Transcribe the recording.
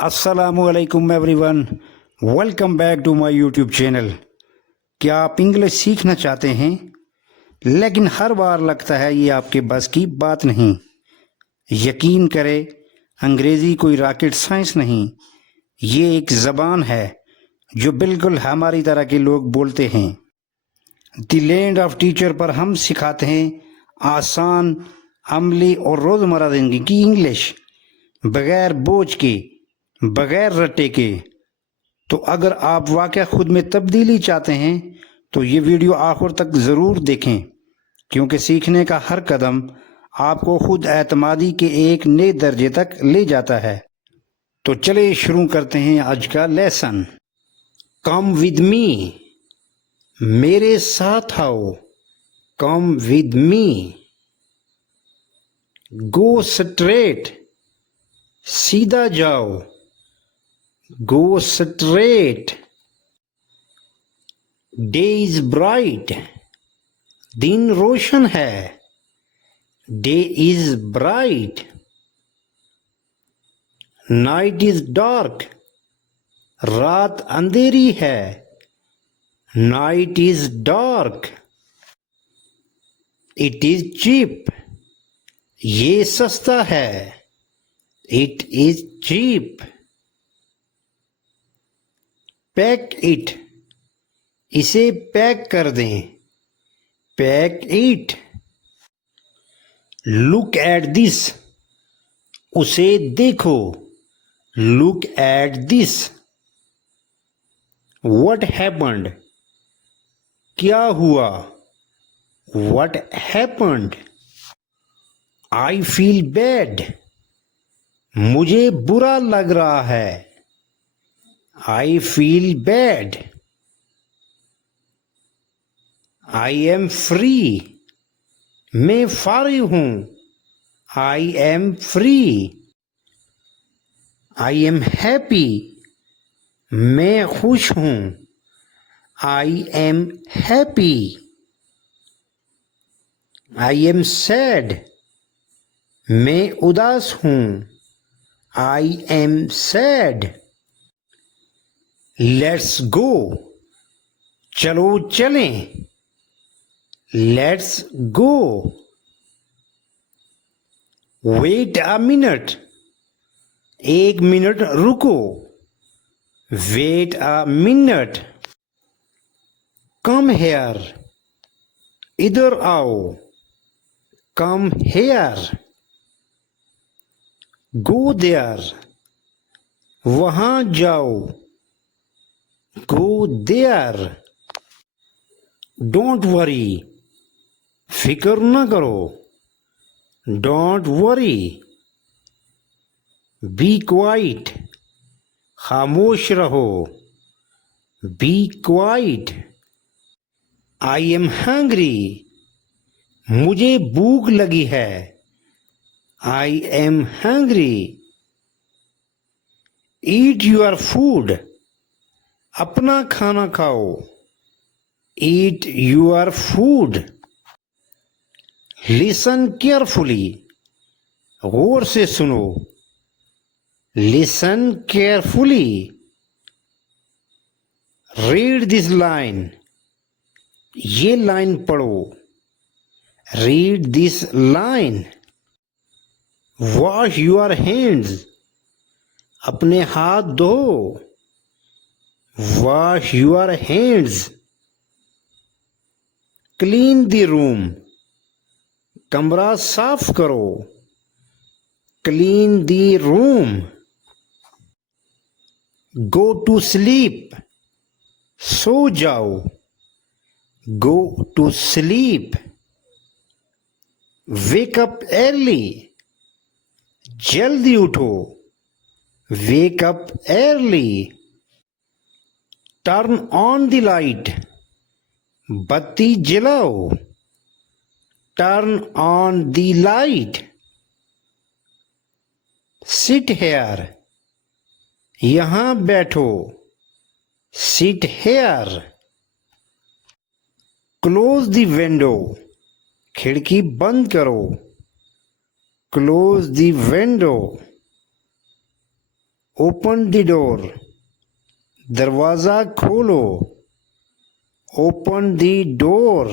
अस्सलामुअलैकुम everyone, welcome back to my YouTube channel. क्या आप इंग्लिश सीखना चाहते हैं लेकिन हर बार लगता है ये आपके बस की बात नहीं? यकीन करें, अंग्रेज़ी कोई रॉकेट साइंस नहीं, ये एक ज़बान है जो बिल्कुल हमारी तरह के लोग बोलते हैं। द लैंड ऑफ टीचर पर हम सिखाते हैं आसान, अमली और रोज़मर्रा ज़िंदगी की इंग्लिश, बगैर बोझ के, बगैर रट्टे के। तो अगर आप वाकई खुद में तब्दीली चाहते हैं तो ये वीडियो आखिर तक ज़रूर देखें, क्योंकि सीखने का हर कदम आपको खुद एतमादी के एक नए दर्जे तक ले जाता है। तो चलिए शुरू करते हैं आज का लेसन। कम विद मी, मेरे साथ आओ। Come with me. Go straight, सीधा जाओ। Go straight. Day is bright, दिन रोशन है। Day is bright. Night is dark, रात अंधेरी है। Night is dark. It is cheap, ये सस्ता है। It is cheap. Pack it, इसे पैक कर दें। Pack it. Look at this, उसे देखो। Look at this. What happened, क्या हुआ। What happened. I feel bad, मुझे बुरा लग रहा है। I feel bad. I am free, मैं फारिग हूँ। I am free. I am happy, मैं खुश हूँ। I am happy. I am sad, मैं उदास हूँ। I am sad. Let's go, चलो चलें। Let's go. Wait a minute, एक मिनट रुको। Wait a minute. Come here, इधर आओ। Come here. गो देयर, वहां जाओ। Go there. Don't worry, फिक्र न करो। Don't worry. Be quiet, खामोश रहो। Be quiet. I am hungry, मुझे भूख लगी है। I am hungry. Eat your food, अपना खाना खाओ। Eat your food. Listen carefully, गौर से सुनो। Listen carefully. Read this line, ये लाइन पढ़ो। Read this line. Wash your hands, अपने हाथ धो। Wash your hands. Clean the room, कमरा साफ करो। Clean the room. Go to sleep, सो जाओ। Go to sleep. Wake up early, जल्दी उठो। Wake up early. Turn on the light, बत्ती जलाओ। Turn on the light. Sit here, यहां बैठो। Sit here. Close the window, खिड़की बंद करो। Close the window. Open the door, दरवाज़ा खोलो। Open the door.